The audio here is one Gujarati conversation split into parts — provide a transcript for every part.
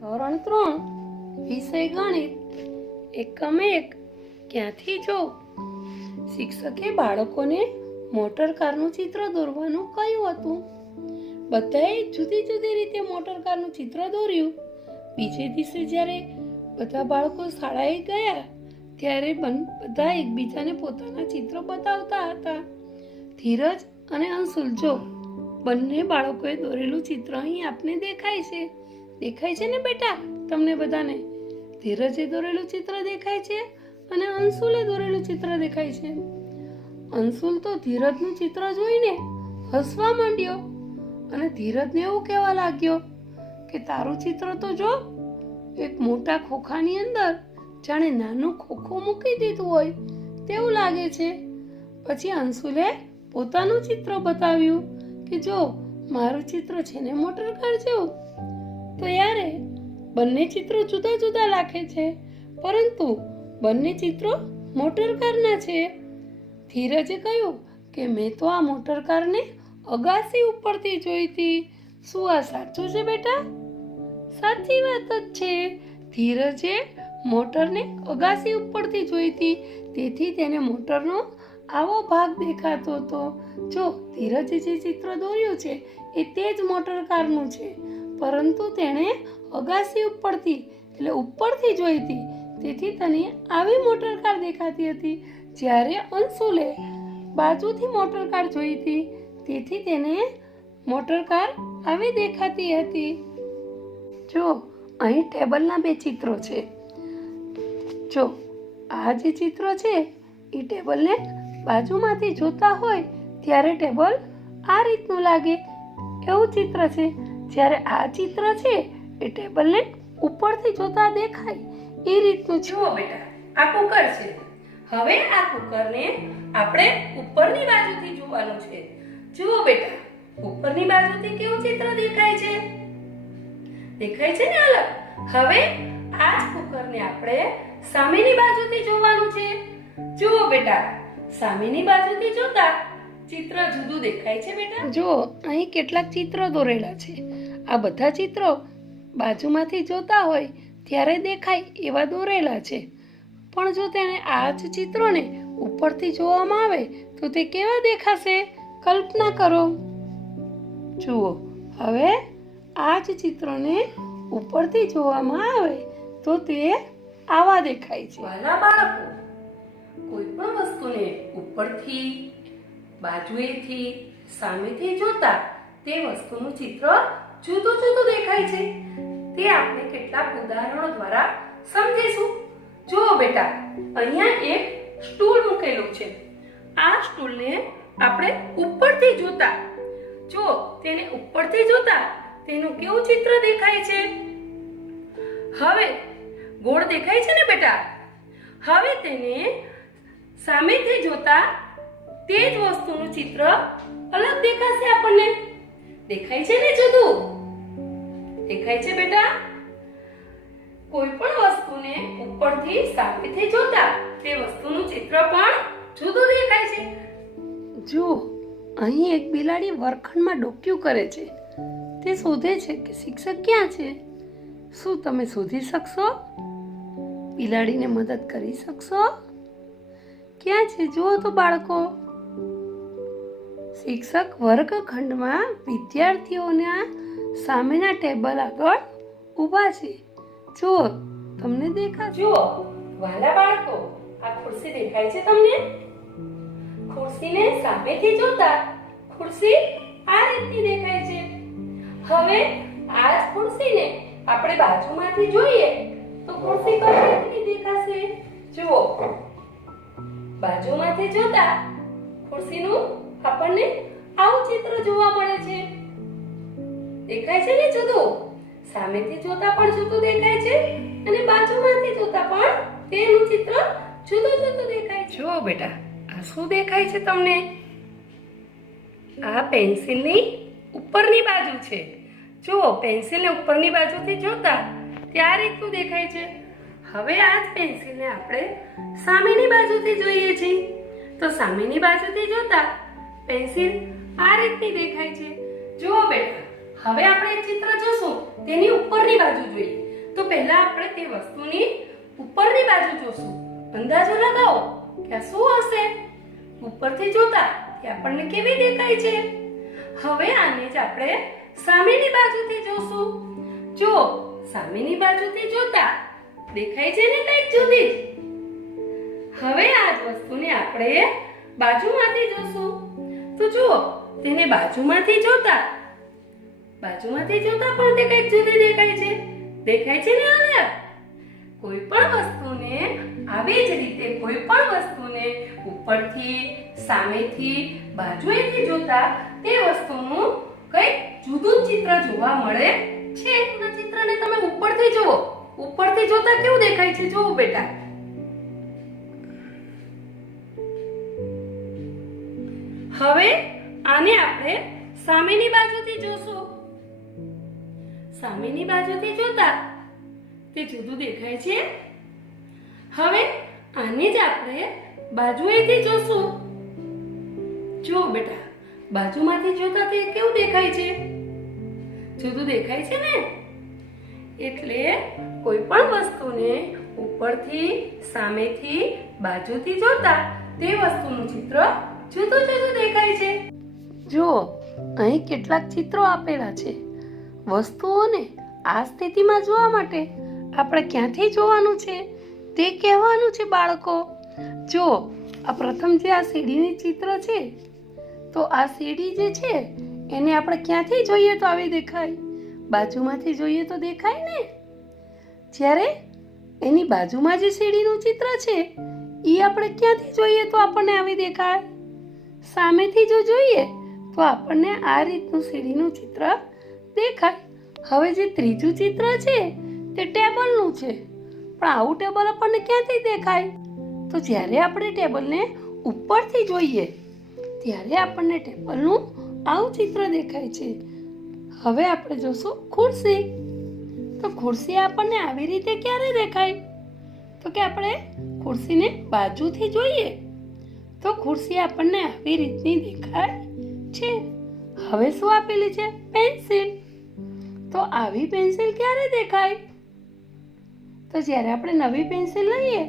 ધોરણ 3 વિષય ગણિત એકમ 1 ક્યાંથી જો. શિક્ષકે બાળકોને મોટર કારનું ચિત્ર દોરવાનું કહ્યું હતું. બધાએ જુદી જુદી રીતે મોટર કારનું ચિત્ર દોર્યું. બીજે દિવસે જ્યારે બધા બાળકો શાળાએ ગયા ત્યારે બધા એકબીજાને પોતાના ચિત્ર બતાવતા હતા. ધીરજ અને અંશુલ, જો બંને બાળકોએ દોરેલું ચિત્ર અહીં આપને દેખાય છે ને બેટા? તમને બધાને ધીરજે દોરેલું ચિત્ર દેખાય છે અને અંશુલે દોરેલું ચિત્ર દેખાય છે. અંશુલ તો ધીરજનું ચિત્ર જોઈને હસવા માંડ્યો અને ધીરજને એવું કહેવા લાગ્યો કે તારું ચિત્ર તો જો, એક મોટા ખોખાની અંદર જાણે નાનું ખોખું મૂકી દીધું હોય તેવું લાગે છે. પછી અંશુલે પોતાનું ચિત્ર બતાવ્યું કે જો મારું ચિત્ર છે ને મોટર કાર જેવું. તો યારે બંને ચિત્રો જુદા જુદા લાગે છે, પરંતુ બંને ચિત્રો મોટર કારના છે. ધીરજે કહ્યું કે મેં તો આ મોટર કારને અગાસી ઉપરથી જોઈ હતી. શું આ સાચું છે બેટા? સાચી વાત જ છે. ધીરજે મોટરને અગાસી ઉપરથી જોઈ હતી, તેથી તેને મોટરનો આવો ભાગ દેખાતો હતો. જો ધીરજે જે ચિત્ર દોર્યું છે એ તે જ મોટર કારનું છે, પરંતુ તેણે અગાસી ઉપરથી એટલે ઉપરથી જોઈ હતી, તેથી તને આવી મોટર કાર દેખાતી હતી. જ્યારે અંશુલે બાજુથી મોટર કાર જોઈ હતી, તેથી તેને મોટર કાર આવી દેખાતી હતી. જો અહીં ટેબલના બે ચિત્રો છે. જો આ જે ચિત્ર છે એ ટેબલને બાજુમાંથી જોતા હોય ત્યારે ટેબલ આ રીતનું લાગે એવું ચિત્ર છે. જ્યારે આ ચિત્ર છે એ ટેબલને ઉપરથી જોતા દેખાય એ રીતનું છે. જુઓ બેટા, આ કુકર છે. હવે આ કુકરને આપણે ઉપરની બાજુથી જોવાનું છે. જુઓ બેટા, ઉપરની બાજુથી કેવું ચિત્ર દેખાય છે? દેખાય છે ને અલગ. હવે આ જ કુકરને આપણે સામેની બાજુથી જોવાનું છે. જુઓ બેટા, સામેની બાજુથી જોતા ચિત્ર જુદું દેખાય છે બેટા. જો અહીં કેટલાક ચિત્રો દોરેલા છે. આ બધા ચિત્રો બાજુમાંથી જોતા હોય ત્યારે દેખાય એવા દોરેલા છે, પણ જો તેને આ જ ચિત્રોને ઉપરથી જોવામાં આવે તો તે કેવા દેખાશે? કલ્પના કરો. જુઓ, હવે આ જ ચિત્રોને ઉપરથી જોવામાં આવે તો તે આવા દેખાય છે. વાલા બાળકો, કોઈ પણ વસ્તુને ઉપરથી, બાજુએથી, સામેથી જોતા તે વસ્તુનું ચિત્ર જુદું જુદું દેખાય છે. તે આપણે કેટલાક ઉદાહરણો દ્વારા સમજીશું. જુઓ બેટા, અહીંયા એક સ્ટૂલ મૂકેલું છે. આ સ્ટૂલને આપણે ઉપરથી જોતા, જો તેને ઉપરથી જોતા તેનું કેવું ચિત્ર દેખાય છે? હવે ગોળ દેખાય છે ને બેટા? હવે તેને સામેથી જોતા તે જ વસ્તુનું ચિત્ર અલગ દેખાશે આપણને. દેખાય છે ને જુદું? દેખાય છે બેટા? કોઈ પણ વસ્તુને ઉપરથી સામેથી જોતા તે વસ્તુનું ચિત્ર પણ જુદું દેખાય છે. જુઓ, અહીં એક બિલાડી વર્ગખંડમાં ડોક્યું કરે છે. તે શોધે છે કે શિક્ષક ક્યાં છે. શું તમે શોધી શકશો? બિલાડીને મદદ કરી શકશો? ક્યાં છે જુઓ તો બાળકો. શિક્ષક વર્ગખંડમાં વિદ્યાર્થીઓના સામેના ટેબલ આગળ ઊભા છે. જુઓ, તમને દેખાય? જુઓ વાલા બાળકો, આ ખુરશી દેખાય છે તમને? ખુરશીને સામેથી જોતા ખુરશી આ રીતની દેખાય છે. હવે આ જ ખુરશીને આપણે બાજુમાંથી જોઈએ તો ખુરશી કઈ રીતની દેખાશે? જુઓ, બાજુમાંથી જોતા ખુરશીનું આપણને આવું ચિત્ર જોવા મળે છે. દેખાય છે ને જુદું? સામેથી જોતા પણ જુદું દેખાય છે અને બાજુમાંથી જોતા પણ તેનું ચિત્ર જુદું જુદું દેખાય છે. જુઓ બેટા, આ શું દેખાય છે તમને? આ પેન્સિલની ઉપરની બાજુ છે. જુઓ, પેન્સિલને ઉપરની બાજુથી જોતા આ રીતનું દેખાય છે. હવે આ જ પેન્સિલને આપણે સામેની બાજુથી જોઈએ છીએ તો સામેની બાજુથી જોતા પેન્સિલ આ રીતની દેખાય છે. જુઓ બેટા, હવે આપણે એક ચિત્ર જોશું, તેની ઉપરની બાજુ જોઈએ. તો પહેલા આપણે તે વસ્તુની ઉપરની બાજુ જોશું. અંદાજો લગાવો કે આ શું હશે. ઉપરથી જોતા તે આપણને કેવી દેખાય છે. હવે આને જ આપણે સામેની બાજુથી જોશું. જો સામેની બાજુથી જોતા દેખાય છે ને કંઈક જુદી જ. હવે આ જ વસ્તુને આપણે બાજુમાંથી જોશું. તો જુઓ, તેને બાજુમાંથી જોતા પણ તે કંઈક જુદી દેખાય છે. દેખાય છે ને અલગ. કોઈ પણ વસ્તુને આવી જ રીતે કોઈ પણ વસ્તુને ઉપરથી, સામેથી, બાજુએથી જોતા તે વસ્તુનું કંઈક જુદું ચિત્ર જોવા મળે છે. આ ચિત્રને તમે ઉપરથી જુઓ. ઉપરથી જોતા કેવું દેખાય છે જુઓ બેટા. હવે આને આપણે સામેની બાજુથી જોશું. સામેની બાજુથી જોતા તે જુદું દેખાય છે. હવે આને જ આપણે બાજુએથી જોશું. જુઓ બેટા, બાજુમાંથી જોતા તે કેવું દેખાય છે. જુદું દેખાય છે ને. એટલે કોઈ પણ વસ્તુને ઉપરથી, સામેથી, બાજુથી જોતા તે વસ્તુનું ચિત્ર જુદું જુદું દેખાય છે. જુઓ, અહીં કેટલાક ચિત્રો આપેલા છે. વસ્તુઓને આ સ્થિતિમાં જોવા માટે આપણે ક્યાંથી જોવાનું છે તે કહેવાનું છે બાળકો. જુઓ, આ પ્રથમ જે આ સીડીની ચિત્ર છે, તો આ સીડી જે છે એને આપણે ક્યાંથી જોઈએ તો આવી દેખાય. બાજુમાંથી જોઈએ તો દેખાય ને. જ્યારે એની બાજુમાં જે સીડીનું ચિત્ર છે એ આપણે ક્યાંથી જોઈએ તો આપણને આવી દેખાય. સામેથી જો જોઈએ તો આપણને આ રીતનું સીડીનું ચિત્ર દેખાય. હવે જે ત્રીજું ચિત્ર છે તે ટેબલનું છે. પણ આવું ટેબલ આપણને ક્યાંથી દેખાય? તો જ્યારે આપણે ટેબલને ઉપરથી જોઈએ ત્યારે આપણને ટેબલનું આવું ચિત્ર દેખાય છે. હવે આપણે જોશું ખુરશી. તો ખુરશી આપણને આવી રીતે ક્યારે દેખાય? તો કે આપણે ખુરશીને બાજુથી જોઈએ તો ખુરશી આપણને આવી રીતની દેખાય છે. હવે શું આપેલી છે? પેન્સિલ. તો આવી પેન્સિલ ક્યારે દેખાય? તો જ્યારે આપણે નવી પેન્સિલ લઈએ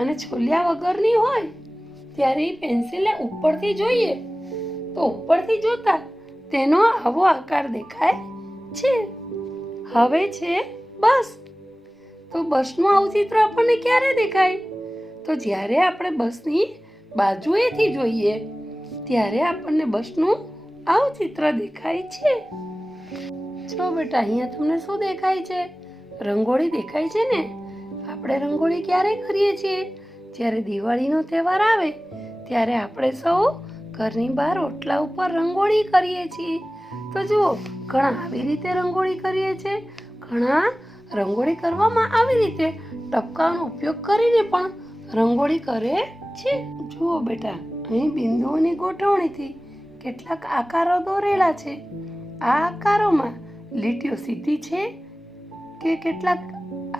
અને છોલ્યા વગરની હોય ત્યારે એ પેન્સિલને ઉપરથી જોઈએ તો ઉપરથી જોતા તેનો આવો આકાર દેખાય છે. હવે છે બસ. તો બસનું આવું ચિત્ર આપણને ક્યારે દેખાય? તો જ્યારે આપણે બસની બાજુએથી જોઈએ ત્યારે આપણને બસનું આવું ચિત્ર દેખાય છે. જો બેટા, અહીંયા તમને શું દેખાય છે? રંગોળી દેખાય છે ને. આપણે રંગોળી ક્યારે કરીએ છીએ? જ્યારે દિવાળીનો તહેવાર આવે ત્યારે આપણે સૌ ઘરની બહાર ઓટલા ઉપર રંગોળી કરીએ છીએ. તો જુઓ, ઘણા આવી રીતે રંગોળી કરીએ છીએ. ઘણા રંગોળી કરવામાં આવી રીતે ટપકાનો ઉપયોગ કરીને પણ રંગોળી કરે છે. જુઓ બેટા, અહીં બિંદુઓની ગોઠવણીથી કેટલાક આકારો દોરેલા છે. આ આકારોમાં લીટીઓ સીધી છે કે કેટલાક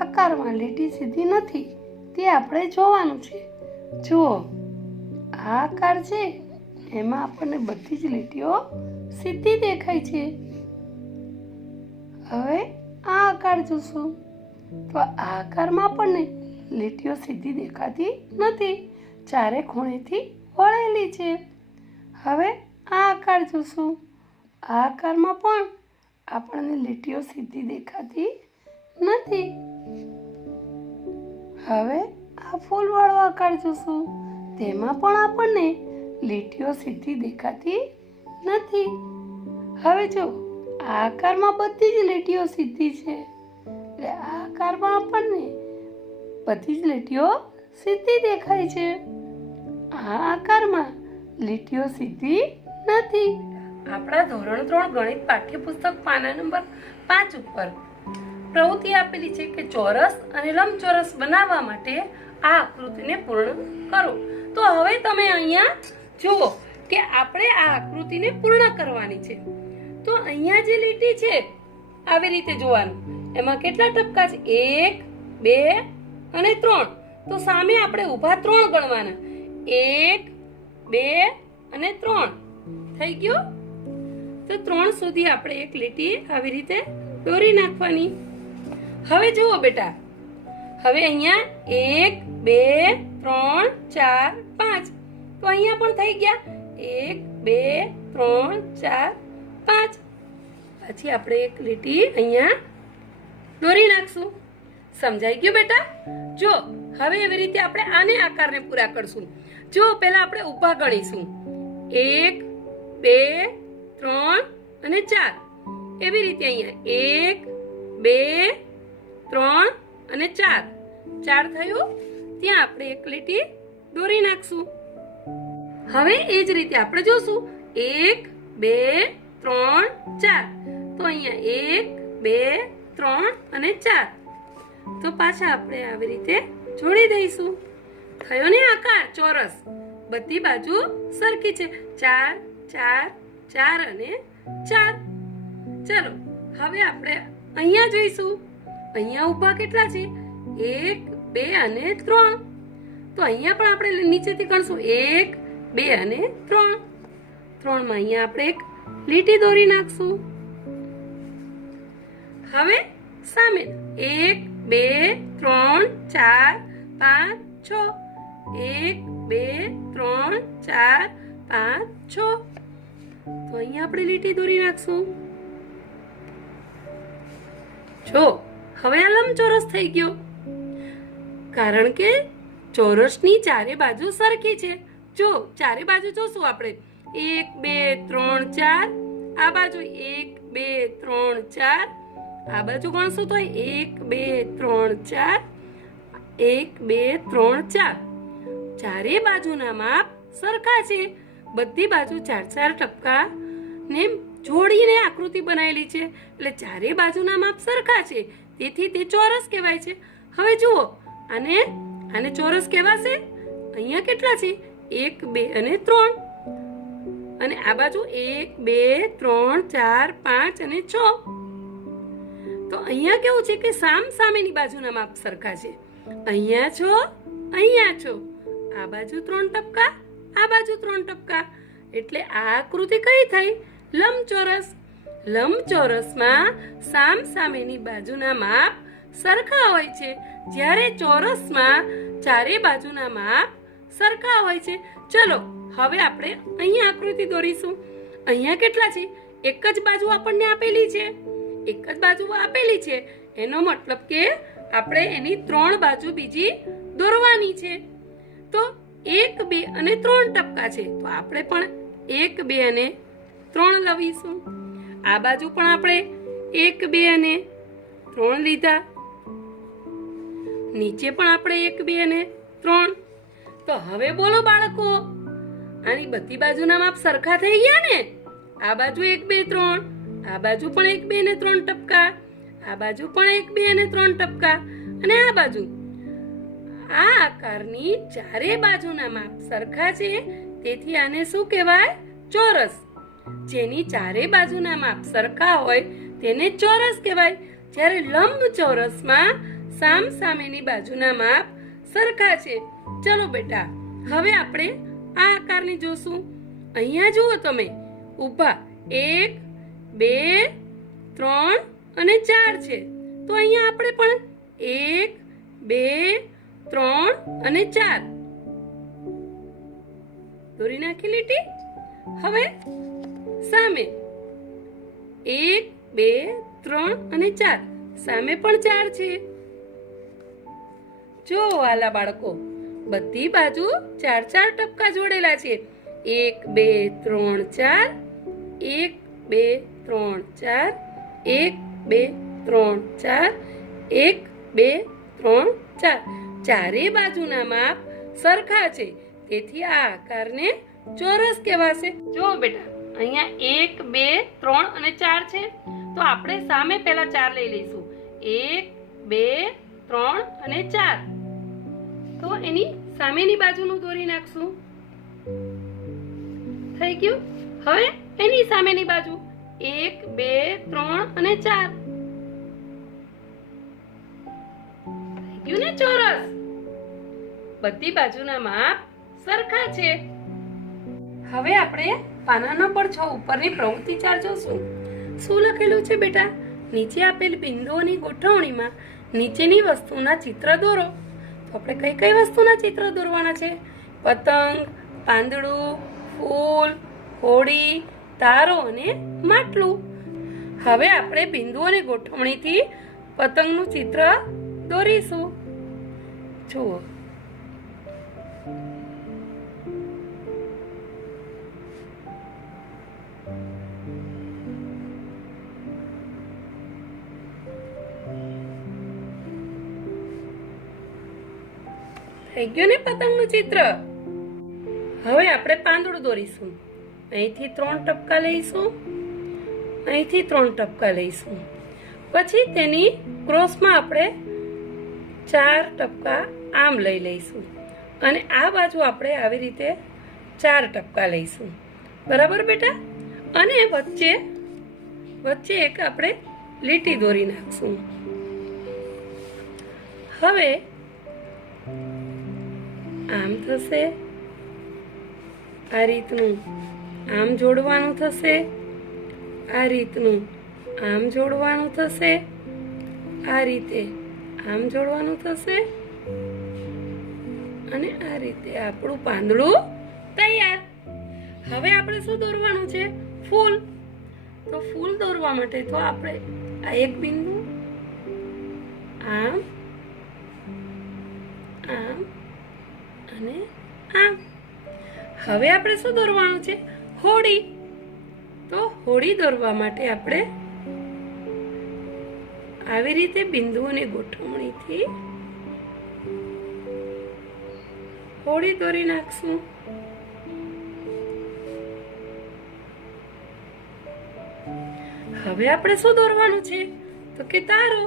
આકારમાં લીટી સીધી નથી તે આપણે જોવાનું છે. જુઓ, આ આકાર છે એમાં આપણને બધી જ લીટીઓ સીધી દેખાય છે. હવે આ આકાર જોશું તો આ આકારમાં આપણને લીટીઓ સીધી દેખાતી નથી, ચારે ખૂણેથી વળેલી છે. હવે આ આકાર જોશું. આ આકારમાં પણ આપણને લીટીઓ સીધી દેખાતી નથી. હવે આ ફૂલવાળો આકાર જોશું. તેમાં પણ આપણને લીટીઓ સીધી દેખાતી નથી. હવે જો આ આકારમાં બધી જ લીટીઓ સીધી છે એટલે આ આકારમાં આપણને બધી જ લીટીઓ સીધી દેખાય છે. આ આકારમાં લીટીઓ સીધી નથી. આપણા ધોરણ 3 ગણિત પાઠ્યપુસ્તક પાના નંબર 5 ઉપર પ્રવૃત્તિ આપેલી છે કે ચોરસ અને લંબચોરસ બનાવવા માટે આ આકૃતિને પૂર્ણ કરો. તો હવે તમે અહીંયા જુઓ કે આપણે આ આકૃતિને પૂર્ણ કરવાની છે. તો અહીંયા જે લીટી છે આવી રીતે જોવાનું. એમાં કેટલા ટપકા છે? 1, 2 અને 3. તો સામે આપણે ઊભા 3 ગણવાના. 1, 2 અને 3 થઈ ગયું. તો તો 3 સુધી આપણે એક લીટી આવી રીતે દોરી નાખવાની. હવે જુઓ બેટા, હવે અહીંયા 1 2 3 4 5, તો અહીંયા પણ થઈ ગયા 1 2 3 4 5. પછી આપણે એક લીટી અહીંયા દોરી નાખશું. સમજાઈ ગયું બેટા? જો હવે એવી રીતે આપણે આને આકારને પૂરા કરશું. જો પહેલા આપણે ઊભા ગણીશું 1 2 3 અને 4. એવી રીતે અહીંયા 1 2 3 અને 4 થયું. ત્યાં આપણે એક લીટી દોરી નાખશું. હવે એ જ રીતે આપણે જોશું 1 2 3 4, તો અહીંયા 1 2 3 અને 4. તો પાછા આપણે આવી રીતે જોડી દઈશું. થયો ને આકાર ચોરસ, બધી બાજુ સરખી છે. 4 4 4 અને 4. ચલો હવે આપણે અહીંયા જોઈશું. અહીંયા ઊભા કેટલા છે? 1 2 અને 3. તો અહીંયા પણ આપણે નીચેથી ગણશું 1 2 અને 3. 3 માં અહીંયા આપણે એક લીટી દોરી નાખશું. હવે સામે 1 2 3 4 5 6. 1 2 3 4 5 6. તો અહીંયા આપણે લીટી દોરી નાખશું. જો હવે આ લંબચોરસ થઈ ગયો, કારણ કે ચોરસની ચારે બાજુ સરખી છે. જો ચારે બાજુ જોશું આપણે 1 2 3 4. આ બાજુ 1 2 3 4. આ બાજુ ગણશું તો 1 2 3 4 1 2 3 4. ચારે બાજુના માપ સરખા છે. બધી બાજુ 4 4 ટપકા ને જોડીને આકૃતિ બનાવેલી છે, એટલે ચારે બાજુના માપ સરખા છે, તેથી તે ચોરસ કહેવાય છે. હવે જુઓ, આને ચોરસ કહેવાશે. અહીંયા કેટલા છે? 1 2 અને 3. અને આ બાજુ 1 2 3 4 5 અને 6. તો અહીંયા કેવું છે કે સામેની બાજુના માપ સરખા છે. અહીંયા છો, અહીંયા છો. આ બાજુ 3 ટપકા, આ બાજુ 3 ટપકા, એટલે આ આકૃતિ કઈ થઈ? લંબચોરસ. લંબચોરસમાં સામેની બાજુના માપ સરખા હોય છે, જ્યારે ચોરસમાં ચારે બાજુના માપ સરખા હોય છે. ચલો હવે આપણે અહીંયા આકૃતિ દોરીશું. અહીંયા કેટલા છે? એક જ બાજુ આપણને આપેલી છે. એક જ બાજુ આપેલી છે, એનો મતલબ કે આપણે એની 3 બાજુ બીજી દોરવાની છે. તો 1 2 અને 3 ટપકા છે, તો આપણે પણ 1 2 અને 3 લવીશું. આ બાજુ પણ આપણે 1 2 અને 3 લીધા. નીચે પણ આપણે 1 2 અને 3. તો હવે બોલો બાળકો, આની બધી બાજુના માપ સરખા થઈ ગયા ને? આ બાજુ 1 2 3, આ બાજુ પણ 1 2 અને 3 ટપકા, આ બાજુ પણ 1 2 અને 3 ટપકા, અને આ બાજુ. આ આકારની ચારે બાજુના માપ સરખા છે, તેથી આને શું કહેવાય? ચોરસ. જેની ચારે બાજુના માપ સરખા હોય તેને ચોરસ કહેવાય. જ્યારે લંબચોરસમાં સામેની બાજુના માપ સરખા છે. ચલો બેટા, હવે આપણે આ આકારની જોશું. અહીંયા જુઓ તમે, ઊભા 1 2 3 અને 4 છે. તો અહીંયા આપણે પણ 1 2 3 અને 4 દોરી નાખી લીટી. હવે સામે 1 2 3 અને 4, સામે પણ 4 છે. જો વાલા બાળકો, બધી બાજુ 4 4 ટપકા જોડેલા છે. 1 2 3 4, 1 2 3 4, 1 2 3 4, 1 2 3 4. ચારે બાજુના માપ સરખા છે, તેથી આ આકારને ચોરસ કહેવાશે. જો બેટા, અહીંયા 1 2 3 અને 4 છે, તો આપણે સામે પહેલા 4 લઈ લઈશું. 1 2 3 અને 4. તો એની સામેની બાજુનું દોરી નાખશું. થઈ ગયું. હવે એની સામેની બાજુ 1 2 3 અને 4. થઈ ગયું ને ચોરસ. બધી બાજુના માપ સરખા છે. હવે આપણે પાના નંબર 6 ઉપરની પ્રવૃત્તિ 4 જોશું. શું લખેલું છે બેટા? નીચે આપેલ બિંદુઓની ગોઠવણીમાં નીચેની વસ્તુના ચિત્ર દોરો. તો આપણે કઈ કઈ વસ્તુના ચિત્ર દોરવાના છે? પતંગ, પાંદડું, ફૂલ, હોડી, તારો અને માટલું. હવે આપણે બિંદુઓની ગોઠવણીથી પતંગનું ચિત્ર દોરીશું. જુઓ, થઈ ગયું ને પતંગનું ચિત્ર. હવે આપણે પાંદડું દોરીશું. અહીંથી 3 ટપકા લઈશું, અહીંથી 3 ટપકા લઈશું. પછી તેની ક્રોસમાં આપણે 4 ટપકા આમ લઈ લઈશું અને આ બાજુ આપણે આવી રીતે 4 ટપકા લઈશું. બરાબર બેટા? અને વચ્ચે એક આપણે લીટી દોરી નાખશું. હવે આમ થશે, આ રીતનું આમ જોડવાનું થશે, આ રીતનું આમ જોડવાનું થશે, આ રીતે આમ જોડવાનું થશે અને આ રીતે આપણું પાંદડું તૈયાર. હવે આપણે શું દોરવાનું છે? ફૂલ. તો ફૂલ દોરવા માટે તો આપણે આ એક બિંદુ આમ આમ અને આમ. હવે આપણે શું દોરવાનું છે? હોડી. તો હોડી દોરવા માટે આપણે આવી રીતે બિંદુઓની ગોઠવણીથી હોડી દોરી નાખશું. હવે આપણે શું દોરવાનું છે? તો કે તારો.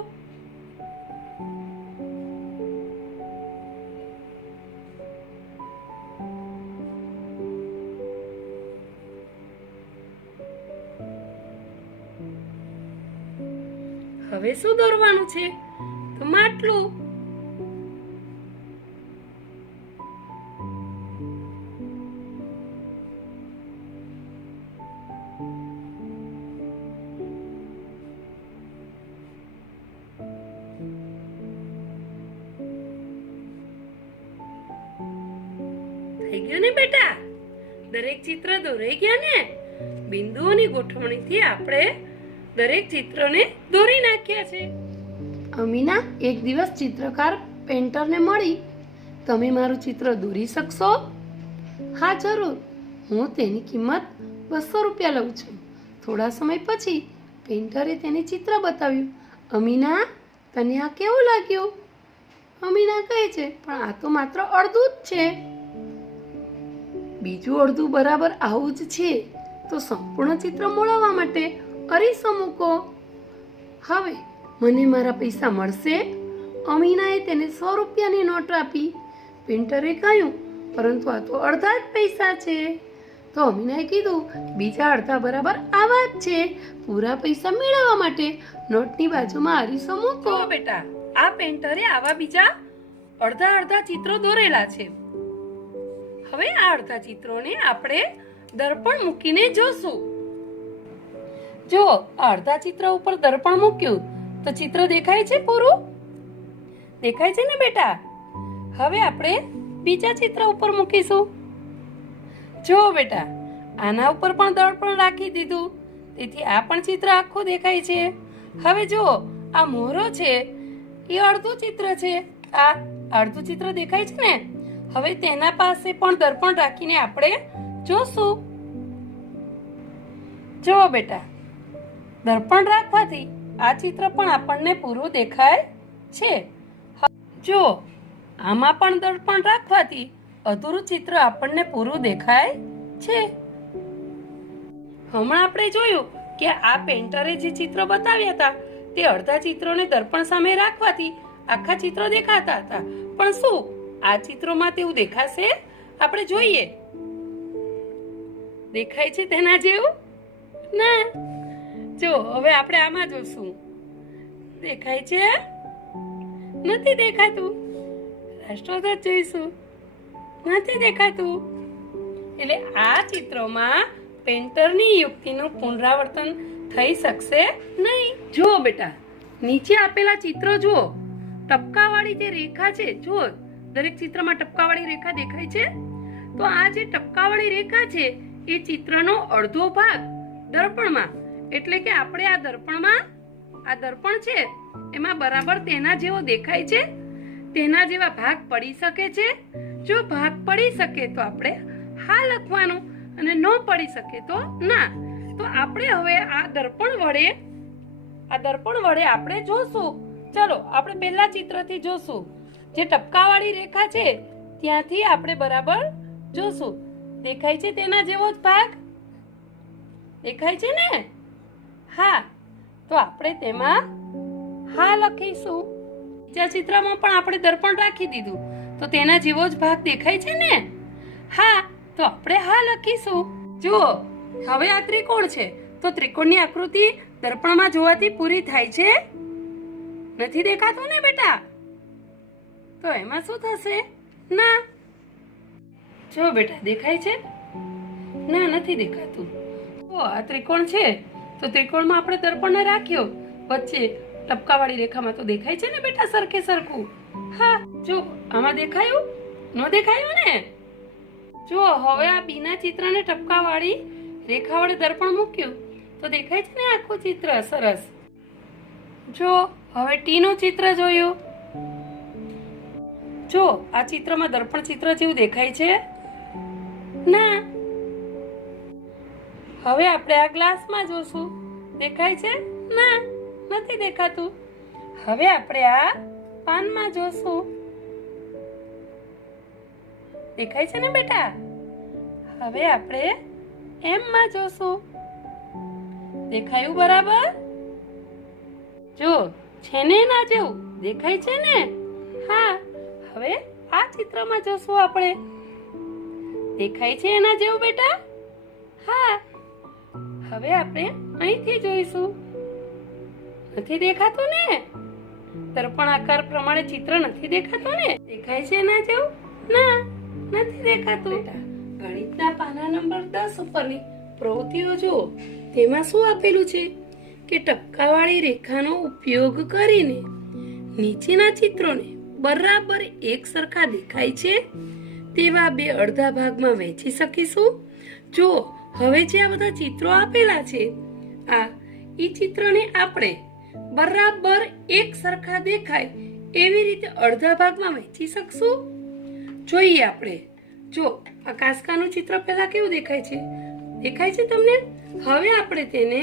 હવે શું દોરવાનું છે? તો માટલું. થઈ ગયું ને બેટા? દરેક ચિત્ર દોરાઈ ગયા ને? બિંદુઓની ગોઠવણીથી આપણે દરેક ચિત્રને દોરી નાખ્યા છે. અમીના એક દિવસ ચિત્રકાર પેન્ટરને મળી. તમે મારું ચિત્ર દોરી શકશો? હા જરૂર, હું તેની કિંમત 200 રૂપિયા લઉં છું. થોડા સમય પછી પેન્ટરે તેને ચિત્ર બતાવ્યું. અમીના, તને આ કેવું લાગ્યું? અમીના કહે છે, પણ આ તો માત્ર અડધું જ છે. બીજું અડધું બરાબર આવું જ છે. તો સંપૂર્ણ ચિત્ર મેળવવા માટે અરીસો મૂકો. હવે મને મારા પૈસા મળશે? અમીનાએ તેને 100 રૂપિયાની નોટ આપી. પેન્ટરે કહ્યું, પરંતુ આ તો અડધા જ પૈસા છે. તો અમીનાએ કીધું, બીજા અડધા બરાબર આવા જ છે. પૂરા પૈસા મેળવવા માટે નોટની બાજુમાં અરીસો મૂકો. બેટા, આ પેન્ટરે આવા બીજા અડધા ચિત્રો દોરેલા છે. હવે આ અડધા ચિત્રોને આપણે દર્પણ મૂકીને જોશું. જો અડધા ચિત્ર ઉપર દર્પણ મૂક્યું તો ચિત્ર દેખાય છે પૂરું? દેખાય છે ને બેટા? હવે આપણે બીજા ચિત્ર ઉપર મૂકીશું. જો બેટા, આના ઉપર પણ દર્પણ રાખી દીધું, તેથી આ પણ ચિત્ર આખું દેખાય છે. હવે જો આ મોરો છે એ અડધું ચિત્ર છે. આ અડધું ચિત્ર દેખાય છે ને? હવે તેના પાસે પણ દર્પણ રાખીને આપણે જોશું. જો બેટા, દર્પણ રાખવાથી આ ચિત્ર પણ આપણને પૂરું દેખાય છે. જો આમાં પણ દર્પણ રાખવાથી અધૂરું ચિત્ર આપણને પૂરું દેખાય છે. હમણાં આપણે જોયું કે આ પેન્ટરે જે ચિત્ર બતાવ્યા હતા તે અડધા ચિત્રોને દર્પણ સામે રાખવાથી આખા ચિત્રો દેખાતા હતા. પણ શું આ ચિત્રોમાં તેવું દેખાશે? આપણે જોઈએ. દેખાય છે તેના જેવું? ના. જો હવે આપણે આમાં જોશું. દેખાય છે? નથી દેખાતું. રાષ્ટ્રધ્વજ જોઈશું. નથી દેખાતું. એટલે આ ચિત્રોમાં પેન્ટરની યુક્તિનું પુનરાવર્તન થઈ શકશે નહીં. જુઓ બેટા, નીચે આપેલા ચિત્રો જુઓ. ટપકાવાળી જે રેખા છે, જુઓ દરેક ચિત્રમાં ટપકાવાળી રેખા દેખાય છે. તો આ જે ટપકાવાળી રેખા છે એ ચિત્રનો અડધો ભાગ દર્પણમાં, એટલે કે આપણે આ દર્પણમાં, આ દર્પણ છે એમાં બરાબર તેના જેવો દેખાય છે, તેના જેવા ભાગ પડી શકે છે. જો ભાગ પડી શકે તો આપણે હા લખવાનું અને ન પડી શકે તો ના. તો આપણે હવે આ દર્પણ વડે આપણે જોશું. ચલો આપણે પહેલા ચિત્રથી જોશું. જે ટપકાવાળી રેખા છે ત્યાંથી આપણે બરાબર જોશું. દેખાય છે તેના જેવો જ ભાગ? દેખાય છે ને? હા, તો આપણે તેમાં હા લખીશું. બીજા ચિત્રમાં પણ આપણે દર્પણ રાખી દીધું તો તેના જેવો જ ભાગ દેખાય છે ને? હા, તો આપણે હા લખીશું. જુઓ, હવે આ ત્રિકોણ છે તો ત્રિકોણની આકૃતિ દર્પણમાં જોવાથી પૂરી થાય છે? નથી દેખાતું ને બેટા? તો એમાં શું થશે? ના. જો બેટા, દેખાય છે? ના, નથી દેખાતું. તો આ ત્રિકોણ છે તો ત્રિકોણમાં આપણે દર્પણને રાખ્યો, વચ્ચે ટપકાવાળી રેખામાં તો દેખાય છે ને બેટા સરખે સરખું? હા, જો આમાં દેખાયું? ન દેખાયું ને? જો હવે આ બીના ચિત્રને ટપકાવાળી રેખા વડે દર્પણ મૂક્યું તો દેખાય છે ને આખું ચિત્ર સરસ. જો હવે ટી નું ચિત્ર જોયું. જો આ ચિત્રમાં દર્પણ ચિત્ર જેવું દેખાય છે? ના. હવે આપણે આ ગ્લાસમાં જોશું. દેખાય છે? ના, નથી દેખાતું. હવે આપણે આ પાનમાં જોશું. દેખાય છે ને બેટા? હવે આપણે એમમાં જોશું. દેખાયું બરાબર? જો છે ને એના જેવું? દેખાય છે ને? હા. હવે આ ચિત્રમાં જોશું આપણે. દેખાય છે એના જેવું બેટા? હા. હવે આપણે અહીંથી જોઈશું. નથી દેખાતું ને? દર્પણ આકાર પ્રમાણે ચિત્ર નથી દેખાતું ને? દેખાય છે એના જેવું? ના, નથી દેખાતું. ગણિતના પાના નંબર 10 ઉપરની પ્રવૃત્તિઓ જુઓ. તેમાં શું આપેલું છે કે ટપકાવાળી રેખાનો ઉપયોગ કરીને નીચેના ચિત્રોને બરાબર એક સરખા દેખાય છે તેવા બે અડધા ભાગમાં વહેંચી શકીશું. જો હવે જે આ બધા ચિત્રો આપેલા છે, આ ઈ ચિત્રને આપણે બરાબર એક સરખા દેખાય એવી રીતે અડધા ભાગમાં વહેંચી શકશું. જોઈએ આપણે. જો આ કાસકાનું ચિત્ર પહેલા કેવું દેખાય છે? દેખાય છે તમને? હવે આપણે તેને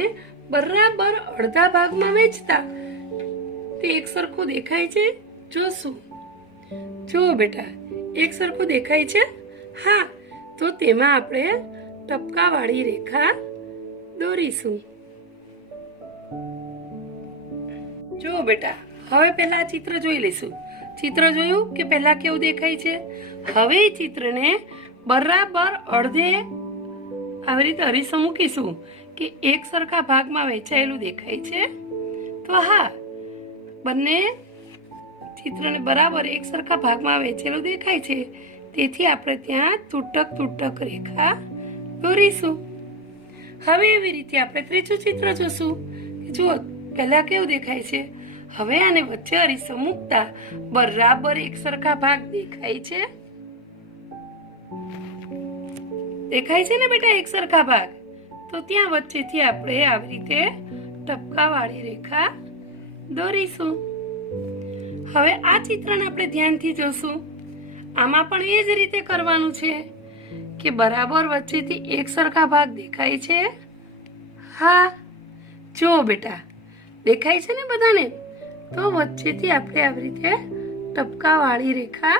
બરાબર અડધા ભાગમાં વહેંચતા તે એક સરખું દેખાય છે? જોશું. જો બેટા, એક સરખું દેખાય છે? હા, તો તેમાં આપણે ટપકાવાળી રેખા દોરીશું. જો બેટા, હવે પહેલા આ ચિત્ર જોઈ લઈશું. ચિત્ર જોયું કે પહેલા કેવું દેખાય છે? હવે એ ચિત્રને બરાબર અડધે આવી રીતે અરીસો મૂકીશું કે એક સરખા ભાગમાં વહેંચાયેલું દેખાય છે. તો હા, બંને ચિત્રને બરાબર એક સરખા ભાગમાં વહેંચેલું દેખાય છે. તેથી આપણે ત્યાં તૂટક રેખા દોરીશું. હવે એવી રીતે આપણે ત્રીજું ચિત્ર જોશું. જુઓ, પહેલા કેવું દેખાય છે? હવે આને વચ્ચે અરીસો મૂકતા બરાબર એક સરખા ભાગ દેખાય છે. દેખાય છે ને બેટા એક સરખા ભાગ? તો ત્યાં વચ્ચેથી આપણે આવી રીતે ટપકાવાળી રેખા દોરીશું. હવે આ ચિત્રને આપણે ધ્યાનથી જોશું. આમાં પણ એ જ રીતે કરવાનું છે કે બરાબર વચ્ચેથી એક સરખા ભાગ દેખાય છે? હા. જો બેટા, દેખાય છે ને બધાને? તો વચ્ચેથી આપણે આવી રીતે ટપકાવાળી રેખા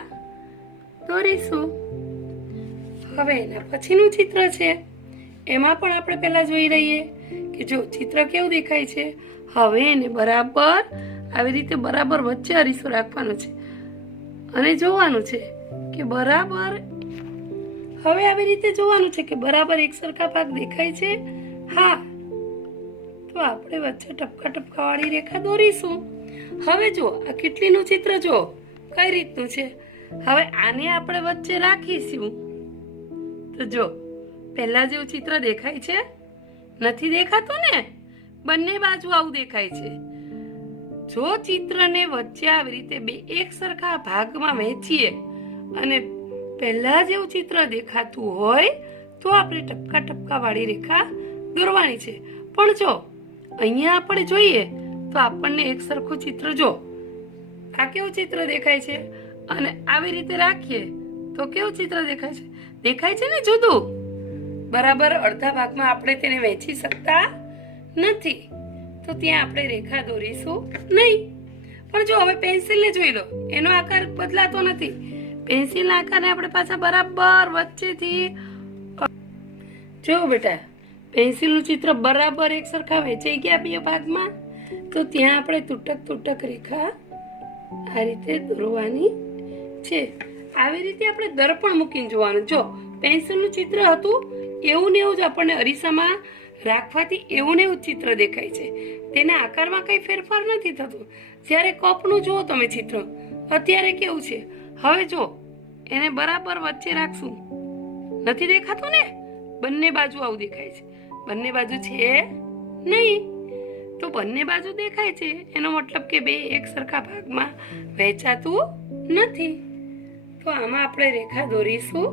દોરીશું. હવે એના પછીનું ચિત્ર છે. એમાં પણ આપણે પહેલા જોઈ રહીએ કે જો ચિત્ર કેવું દેખાય છે. હવે એને બરાબર આવી રીતે બરાબર વચ્ચે અરીસો રાખવાનો છે અને જોવાનું છે કે બરાબર, હવે આવી રીતે જોવાનું છે કે બરાબર એક સરખા ભાગ દેખાય છે? હા. તો આપણે વચ્ચે ટપકાવાળી રેખા દોરીશું. હવે જો આ કેટલીનું ચિત્ર જો કઈ રીતનું છે. હવે આને આપણે વચ્ચે રાખીશું. તો જો પહેલા જેવું ચિત્ર દેખાય છે? નથી દેખાતું ને? બંને બાજુ આવું દેખાય છે. જો ચિત્રને વચ્ચે આવી રીતે બે એક સરખા ભાગમાં વહેંચીએ અને પહેલા જેવું ચિત્ર દેખાતું હોય તો આપણે ટપકા ટપકા વાળી રેખા દોરવાની છે. પણ જો અહીંયા આપણે જોઈએ તો આપણને એક સરખું ચિત્ર, જો આ કેવું ચિત્ર દેખાય છે, અને આવી રીતે રાખીએ તો કેવું ચિત્ર દેખાય છે? દેખાય છે ને જુદું. બરાબર અડધા ભાગમાં આપણે તેને વહેંચી શકતા નથી, તો ત્યાં આપણે રેખા દોરીશું નહીં. પણ જો હવે પેન્સિલને જોઈ લો, એનો આકાર બદલાતો નથી. પેન્સિલના આકારને આપણે પાછા બરાબર વચ્ચેથી જો બેટા, પેન્સિલનું ચિત્ર બરાબર એક સરખા વહેંચાઈ ગયા બે ભાગમાં, તો ત્યાં આપણે તૂટક તૂટક રેખા આ રીતે દોરવાની છે. આવી રીતે આપણે દર્પણ મૂકીને જોવાનું. જો પેન્સિલનું ચિત્ર હતું એવું ને એવું જ આપણને અરીસામાં રાખવાથી એવું ને એવું ચિત્ર દેખાય છે. તેના આકારમાં કંઈ ફેરફાર નથી થતો. જ્યારે કપનું જુઓ તમે ચિત્ર, અત્યારે કેવું છે, હવે જો એને બરાબર વચ્ચે રાખશું, નથી દેખાતું ને? બંને બાજુ આવું દેખાય છે. બંને બાજુ છે નહીં, તો બંને બાજુ દેખાય છે એનો મતલબ કે બે એક સરખા ભાગમાં વહેંચાતું નથી, તો આમાં આપણે રેખા દોરીશું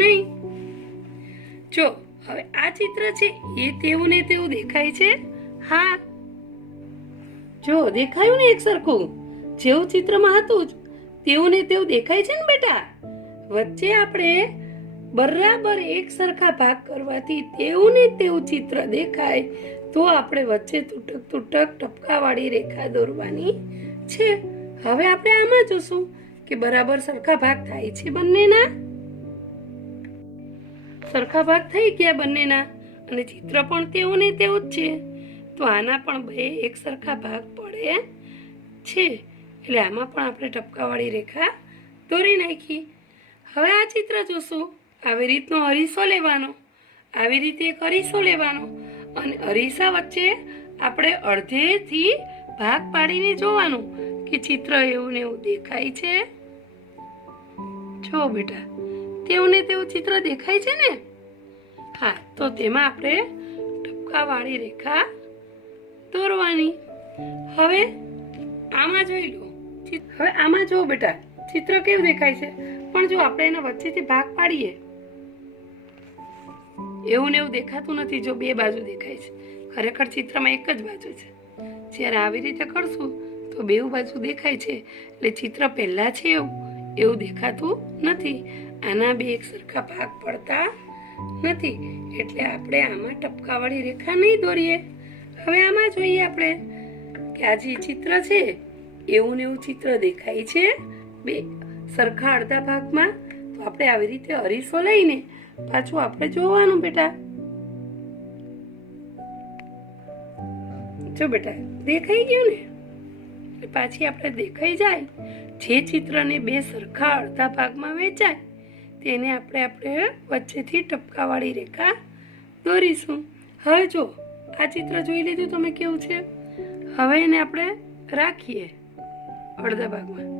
નહીં. જો હવે આ ચિત્ર છે એ તેવું ને તેવું દેખાય છે. હા, જો દેખાયું ને એક સરખું, જેવું ચિત્રમાં હતું જ તેવું ને તેવું દેખાય છે ને બેટા? વચ્ચે આપણે બરાબર એક સરખા ભાગ કરવાથી તેવું ને તેવું ચિત્ર દેખાય, તો આપણે વચ્ચે તૂટક તૂટક ટપકાવાળી રેખા દોરવાની છે. હવે આપણે આમાં જોશું કે બરાબર સરખા ભાગ થાય છે બંનેના. સરખા ભાગ થઈ ગયા બંનેના, અને ચિત્ર પણ તેવું ને તેવું જ છે, તો આના પણ બે એક સરખા ભાગ પડે છે. એટલે આમાં પણ આપણે ટપકાવાળી રેખા દોરી નાખી. હવે આ ચિત્ર જોશું. આવી રીતનો અરીસો લેવાનો, આવી રીતે એક અરીસો લેવાનો, અને અરીસા વચ્ચે આપણે અડધેથી ભાગ પાડીને જોવાનું કે ચિત્ર એવું ને એવું દેખાય છે. જો બેટા, તેવું ને તેવું ચિત્ર દેખાય છે ને? હા, તો તેમાં આપણે ટપકાવાળી રેખા દોરવાની. હવે આમાં જોઈ લો. હવે આમાં જો બેટા, ચિત્ર કેવું દેખાય છે, પણ જો આપણે એના વચ્ચેથી ભાગ પાડીએ, એવું ને એવું દેખાતું નથી. જો બે બાજુ દેખાય છે, ખરેખર ચિત્રમાં એક જ બાજુ છે. જ્યારે આવી રીતે કરશું તો બે બાજુ દેખાય છે, એટલે ચિત્ર પહેલા છે એવું દેખાતું નથી. આના બે એક સરખા ભાગ પડતા નથી, એટલે આપણે આમાં ટપકાવાળી રેખા નહીં દોરીએ. હવે આમાં જોઈએ આપણે કે આ જે ચિત્ર છે એવું ને એવું ચિત્ર દેખાય છે બે સરખા અડધા ભાગમાં, તો આપણે આવી રીતે અરીસો લઈને પાછું આપણે જોવાનું બેટા. જો બેટા, દેખાઈ ગયું ને? પાછી આપણે દેખાઈ જાય જે ચિત્રને બે સરખા અડધા ભાગમાં વહેંચાય તેને આપણે વચ્ચેથી ટપકાવાળી રેખા દોરીશું. હવે જો આ ચિત્ર જોઈ લીધું તમે કેવું છે. હવે એને આપણે રાખીએ અડધા ભાગમાં,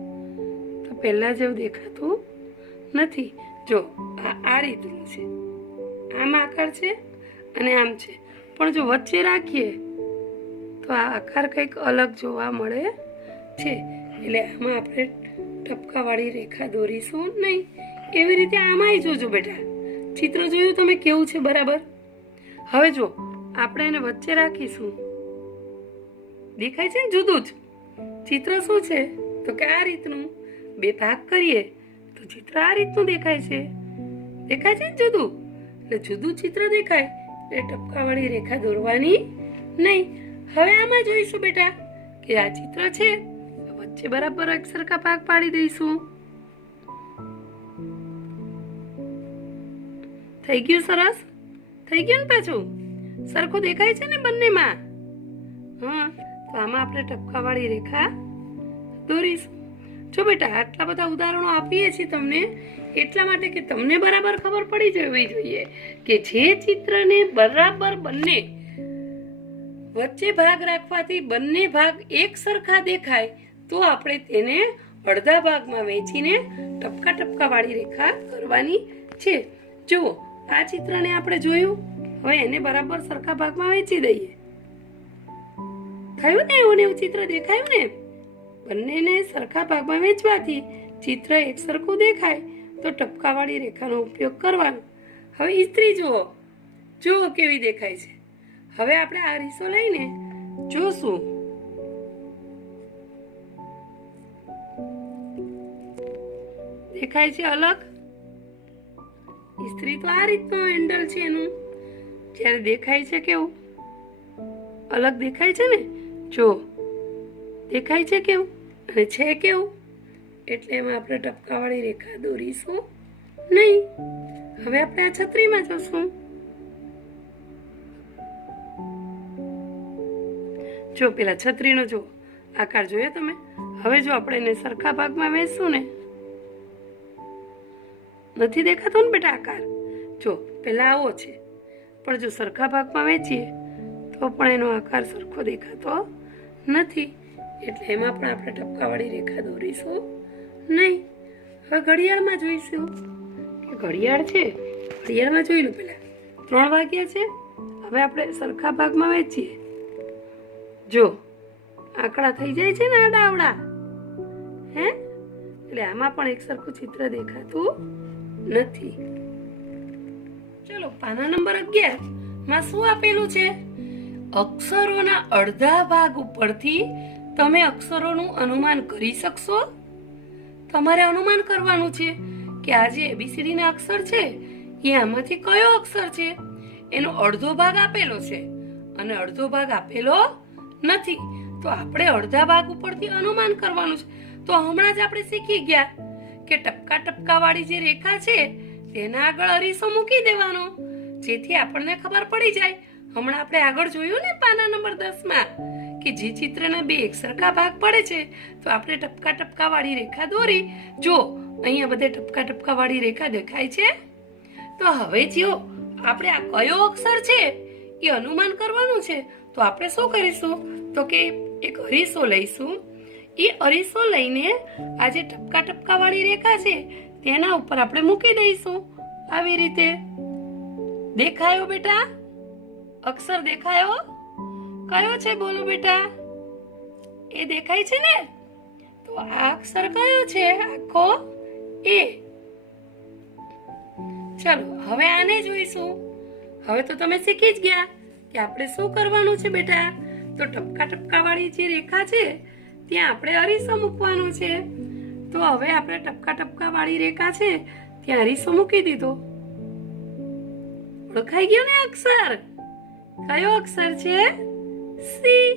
તો પહેલા જેવું દેખાતું નથી. જો આ રીતનું છે, આમ આકાર છે અને આમ છે, પણ જો વચ્ચે રાખીએ તો આ આકાર કંઈક અલગ જોવા મળે છે. એટલે આમાં આપણે ટપકાવાળી રેખા દોરીશું નહીં. એવી રીતે આમાંય જોજો બેટા, ચિત્ર જોયું તમે કેવું છે બરાબર? હવે જો આપણે એને વચ્ચે રાખીશું, દેખાય છે ને જુદું જ ચિત્ર. શું છે તો કે આ રીતનું બે ભાગ કરીએ તો ચિત્ર આ રીતનું દેખાય છે. દેખાય છે ને જુદું? એટલે જુદું ચિત્ર દેખાય એટલે ટપકાવાળી રેખા દોરવાની નહીં. હવે આમાં જોઈશું બેટા કે આ ચિત્ર છે, વચ્ચે બરાબર એક સરખા ભાગ પાડી દઈશું. થઈ ગયું? સરસ થઈ ગયું ને? પાછું સરખું દેખાય છે ને બંનેમાં? હા, તો આમાં આપણે ટપકાવાળી રેખા દોરીશું. જો બેટા, આટલા બધા ઉદાહરણો આપીએ છીએ તમને એટલા માટે કે તમને બરાબર ખબર પડી જવી જોઈએ કે જે ચિત્રને બરાબર બંને વચ્ચે ભાગ રાખવાથી બંને ભાગ એક સરખા દેખાય, તો આપણે તેને અડધા ભાગમાં વહેંચીને ટપકા ટપકા વાળી રેખા કરવાની છે. જુઓ, આ ચિત્રને આપણે જોયું, હવે એને બરાબર સરખા ભાગમાં વહેંચી દઈએ. થયું ને એવું ને એવું ચિત્ર દેખાયું ને? બંનેને સરખા ભાગમાં વહેંચવાથી ચિત્ર એક સરખું દેખાય તો ટપકાવાળી રેખાનો ઉપયોગ કરવાનો. હવે ઇસ્ત્રી જુઓ કેવી દેખાય છે. હવે આપણે આ રીસો લઈને જોશું. દેખાય છે અલગ? ઇસ્ત્રી તો આ રીતનો હેન્ડલ છે એનું, જ્યારે દેખાય છે કેવું અલગ દેખાય છે ને? જો દેખાય છે કેવું અને છે કેવું, એટલે એમાં આપણે ટપકાવાળી રેખા દોરીશું નહીં. હવે આપણે આ છત્રીમાં જોશું. જો પેલા છત્રીનો જો આકાર જોયો તમે? હવે જો આપણે એને સરખા ભાગમાં વહેંચશું ને, નથી દેખાતો ને બેટા આકાર? જો પેલા આવો છે, પણ જો સરખા ભાગમાં વહેંચીએ તો પણ એનો આકાર સરખો દેખાતો નથી, એટલે એમાં પણ આપણે ટપકાવાળી રેખા દોરીશું નહીં. હવે ઘડિયાળમાં જોઈશું કે ઘડિયાળ છે, ઘડિયાળમાં જોઈ લો. પેલા 3 વાગ્યા છે. હવે આપણે સરખા ભાગમાં વહેંચીએ. જો આંકડા થઈ જાય છે ને આડા હે, એટલે આમાં પણ એક સરખું ચિત્ર દેખાતું નથી. ચલો પાના નંબર 11 માં શું આપેલું છે? અક્ષરોના અડધા ભાગ ઉપરથી તમે અક્ષરોનું અનુમાન કરી શકશો. તમારે અનુમાન કરવાનું છે કે આ જે ABCD ના અક્ષર છે એ આમાંથી કયો અક્ષર છે. એનો અડધો ભાગ આપેલો છે અને અડધો ભાગ આપેલો નથી, તો આપણે અડધા ભાગ ઉપરથી અનુમાન કરવાનું છે. તો હમણાં જ આપણે શીખી ગયા કે ટપકા ટપકા વાળી જે રેખા છે તેના આગળ અરીસો મૂકી દેવાનો, જેથી આપણને ખબર પડી જાય. હમણાં આપણે આગળ જોયું ને પાના નંબર 10 માં કે જે ચિત્રના 2 એકસરખા ભાગ પડે છે તો આપણે ટપકા ટપકા વાળી રેખા દોરી. જો અહીંયા બધે ટપકા ટપકા વાળી રેખા દેખાય છે. તો હવે જો આપણે આ કયો અક્ષર છે એ અનુમાન કરવાનું છે, તો આપણે શું કરીશું? તો કે એક અરીસો લઈશું. એ અરીસો લઈને આ જે ટપકા ટપકા વાળી રેખા છે તેના ઉપર આપણે મૂકી દઈશું. આવી રીતે દેખાયો બેટા? અક્ષર દેખાયો? કયો છે બોલો બેટા? એ દેખાય છે ને? તો આ અક્ષર કયો છે? આખો એ. ચલો હવે આને જોઈશું. હવે તો તમે શીખી જ ગયા કે આપણે શું કરવાનું છે બેટા? તો ટપકા ટપકા વાળી જે રેખા છે ત્યાં આપણે અરીસો મૂકવાનો છે. તો હવે આપણે ટપકા ટપકા વાળી રેખા છે ત્યાં અરીસો મૂકી દીધો. ઓળખાઈ ગયો ને અક્ષર? કયો અક્ષર છે? સી.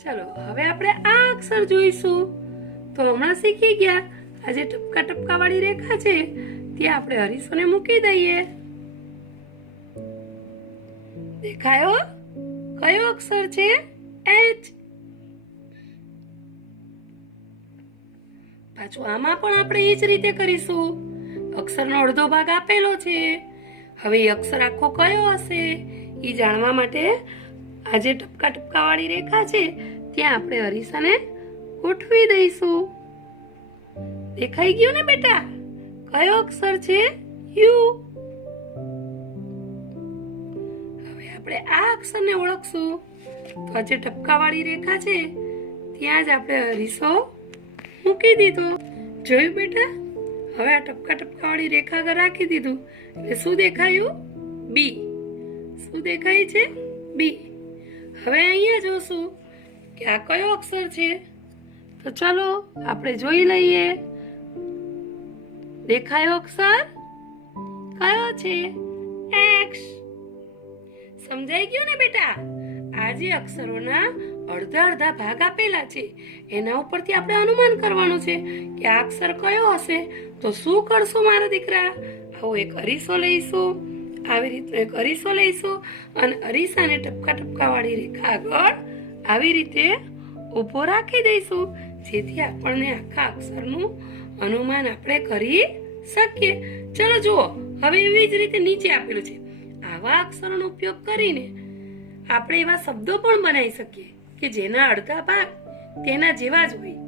ચલો હવે આપણે આ અક્ષર જોઈશું. તો હમણાં શીખી ગયા આ જે ટપકા ટપકા વાળી રેખા છે ત્યાં આપણે અરીસોને મૂકી દઈએ. દેખાયો? કયો અક્ષર છે? એચ. પાછું આમાં પણ આપણે એ જ રીતે કરીશું. અક્ષરનો અડધો ભાગ આપેલો છે. હવે એ અક્ષર આખો કયો હશે એ જાણવા માટે આ જે ટપકા ટપકા વાળી રેખા છે ત્યાં આપણે અરીસાને ગોઠવી દઈશું. દેખાઈ ગયું ને બેટા? કયો અક્ષર છે? યુ. હવે આપણે આ અક્ષરને ઓળખશું. તો આ જે ટપકા વાળી રેખા છે ત્યાં જ આપણે અરીસો મૂકી દીધો. જોયું બેટા? હવે આ ટપકા ટપકા વાળી રેખા આગળ રાખી દીધું એટલે શું દેખાયું? બી. શું દેખાય છે? બી. હવે અહીંયા જોશું કે આ કયો અક્ષર છે. તો ચલો આપણે જોઈ લઈએ. દેખાયો અક્ષર? કયો છે? એક્સ. સમજાઈ ગયું ને બેટા? આ જે અક્ષરોના અડધા અડધા ભાગ આપેલા છે એના ઉપરથી આપણે અનુમાન કરવાનું છે કે આ અક્ષર કયો હશે. તો શું કરશું મારા દીકરા? આવો એક અરીસો લઈશું. આવી રીતે એક અરીસો લઈશું અને અરીસાને ટપકા ટપકા વાળી રેખા આગળ આવી રીતે ઊભો રાખી દઈશું, જેથી આપણને આખા અક્ષરનું અનુમાન આપણે કરી શકીએ. ચલો જુઓ, હવે એવી જ રીતે નીચે આપેલું છે. આવા અક્ષરોનો ઉપયોગ કરીને આપણે એવા શબ્દો પણ બનાવી શકીએ કે જેના અડધા ભાગ તેના જેવા જ હોય.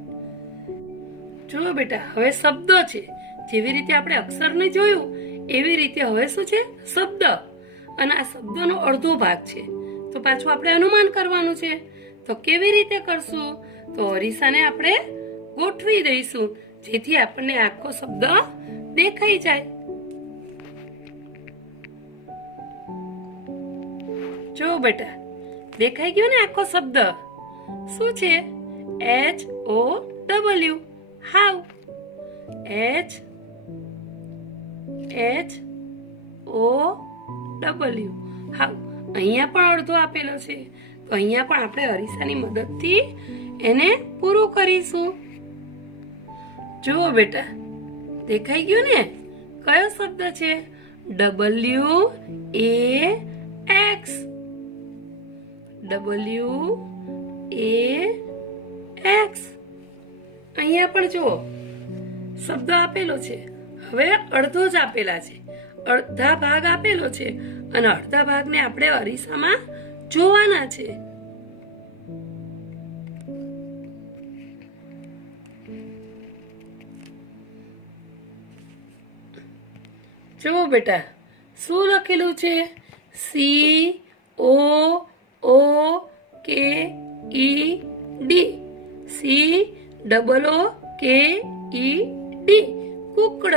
જુઓ બેટા, હવે શબ્દો છે. જેવી રીતે આપણે અક્ષરને જોયું એવી રીતે હવે શું છે? શબ્દ. અને આ શબ્દનો અડધો ભાગ છે, તો પાછું આપણે અનુમાન કરવાનું છે. તો કેવી રીતે કરશું? તો અરીસાને આપણે ગોઠવી દઈશું, જેથી આપણને આખો શબ્દ દેખાઈ જાય. જો બેટા, દેખાઈ ગયો ને આખો શબ્દ? શું છે? HOW, how. HOW, હાવ. અહીંયા પણ અડધો આપેલો છે, તો અહીંયા પણ આપણે અરીસાની મદદથી એને પૂરું કરીશું. જુઓ બેટા, દેખાઈ ગયું ને? કયો શબ્દ છે? WAX. WAX. અહીંયા પણ જુઓ, શબ્દ આપેલો છે. હવે અડધો જ આપેલા છે, અડધા ભાગ આપેલો છે, અને અડધા ભાગને આપણે અરીસામાં જોવાના છે. જુઓ બેટા, શું લખેલું છે? COOKED. COOKED, cooked.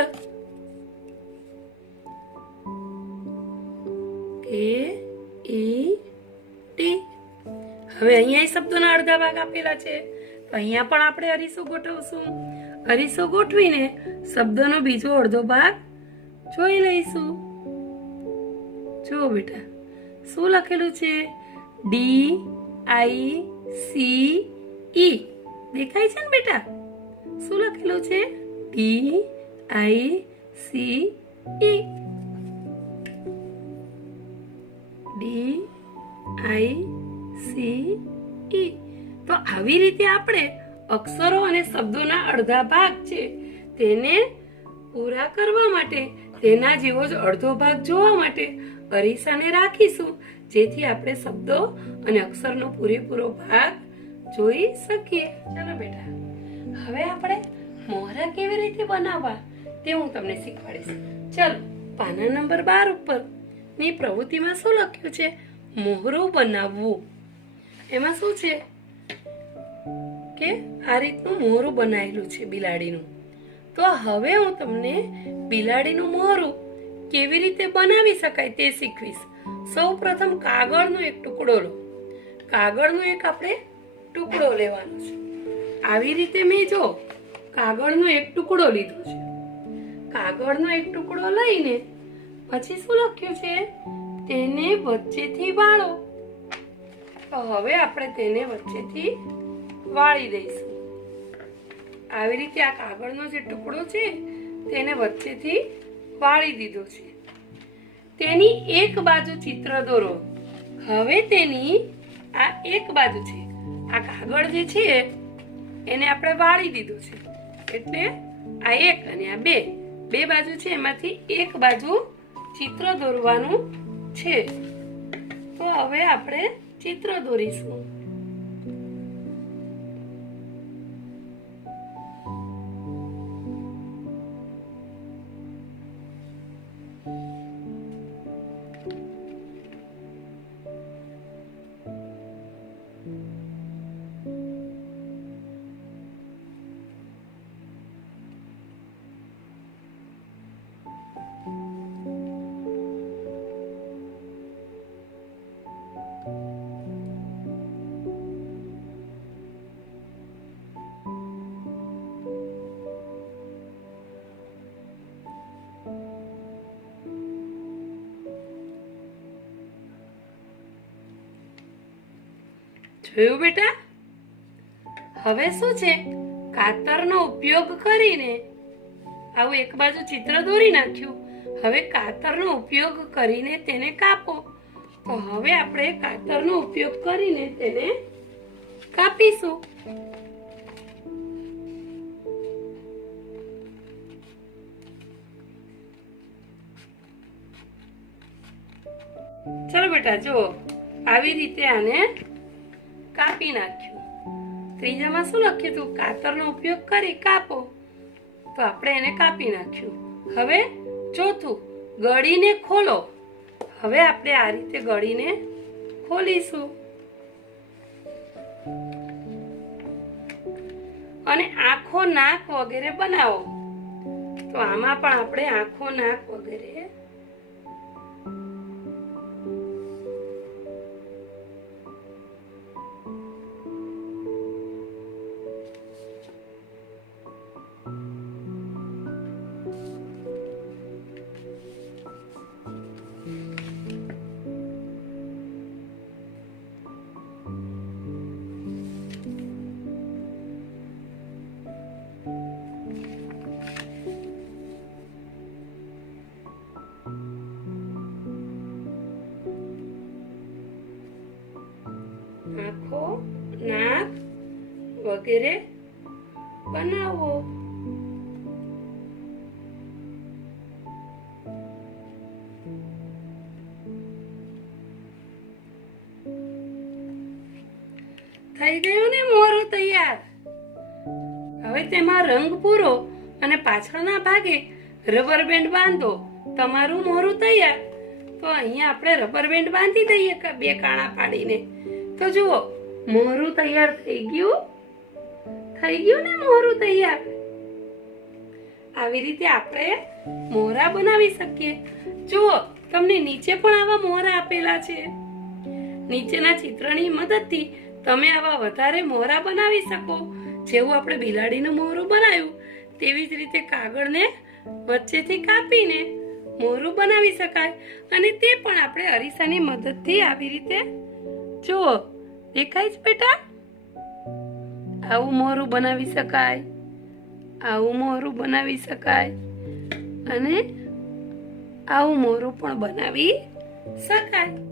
KED. હવે અહીંયા શબ્દોના અડધા ભાગ આપેલા છે, તો અહીંયા પણ આપણે અરીસો ગોઠવશું. અરીસો ગોઠવીને શબ્દનો બીજો અડધો ભાગ જોઈ લઈશું. જુઓ બેટા, શું લખેલું છે? DICE. દેખાય છે ને બેટા? શું લખેલું છે? DICE. DICE. તો આવી રીતે આપણે અક્ષરો અને શબ્દોના અડધા ભાગ છે તેને પૂરા કરવા માટે, તેના જેવો જ અડધો ભાગ જોવા માટે અરીસાને રાખીશું, જેથી આપણે શબ્દો અને અક્ષરનો પૂરેપૂરો ભાગ જોઈ શકીએ. ચાલો બેટા, હવે આપણે મોહરા કેવી રીતે બનાવવા તે હું તમને શીખવાડીશ. ચાલો, પાના નંબર 12 ઉપર ની પ્રવૃત્તિમાં શું લખ્યું છે? મોહરું બનાવવું. એમાં શું છે કે આ રીતનું મોહરું બનાવેલું છે બિલાડીનું. તો હવે હું તમને બિલાડીનું મોહરું કેવી રીતે બનાવી શકાય તે શીખવીશ. સૌ પ્રથમ કાગળનો એક ટુકડો લો. કાગળનો એક આપણે ટુકડો લેવાનો છે. આવી રીતે મેં જો કાગળનો એક ટુકડો લીધો છે. કાગળનો એક ટુકડો લઈને પછી શું લખ્યું છે? તેને વચ્ચેથી વાળો. તો હવે આપણે તેને વચ્ચેથી વાળી દઈશું. આવી રીતે આ કાગળનો જે ટુકડો છે તેને વચ્ચેથી વાળી દીધો છે. તેની એક બાજુ ચિત્ર દોરો. હવે તેની આ એક બાજુ છે, આ કાગળ જે છે એને આપણે વાળી દીધો છે, એટલે આ એક અને આ બે બાજુ છે, એમાંથી એક બાજુ ચિત્ર દોરવાનું છે. તો હવે આપણે ચિત્ર દોરીશું. જોયું બેટા? હવે શું છે? કાતરનો ઉપયોગ કરીને આવું એક બાજુ ચિત્ર દોરી નાખ્યું. હવે કાતરનો ઉપયોગ કરીને તેને કાપો. તો હવે આપણે કાતરનો ઉપયોગ કરીને તેને કાપીશું. ચલો બેટા, જુઓ, આવી રીતે આને કાપી નાખ્યું. ત્રીજામાં શું લખ્યું હતું? કાતરનો ઉપયોગ કરી કાપો. તો આપણે એને કાપી નાખ્યું. હવે ચોથું, ગળીને ખોલો. હવે આપણે આ રીતે ગળીને ખોલીશું અને આંખો નાક વગેરે બનાવો. તો આમાં પણ આપણે આંખો નાક વગેરે આંખો નાક વગેરે બનાવો. થઈ ગયું ને મોરું તૈયાર. હવે તેમાં રંગ પૂરો અને પાછળના ભાગે રબર બેન્ડ બાંધો. તમારું મોરું તૈયાર. તો અહીંયા આપણે રબર બેન્ડ બાંધી દઈએ 2 કાણા પાડીને. તો જુઓ મોરું તૈયાર થઈ ગયું ને મોરું તૈયાર. આવી રીતે આપણે મોરા બનાવી શકીએ. જુઓ તમને નીચે પણ આવા મોરા આપેલા છે. નીચેના ચિત્રની મદદથી તમે આવા વધારે મોરા બનાવી શકો. જેવું આપણે બિલાડીનું મોરું બનાવ્યું તેવી જ રીતે કાગળને વચ્ચેથી કાપીને મોરું બનાવી શકાય. અને તે પણ આપણે અરીસાની મદદથી આવી રીતે જુઓ દેખાય છે બેટા. આવું મોરું બનાવી શકાય, આવું મોરું બનાવી શકાય અને આવું મોરું પણ બનાવી શકાય.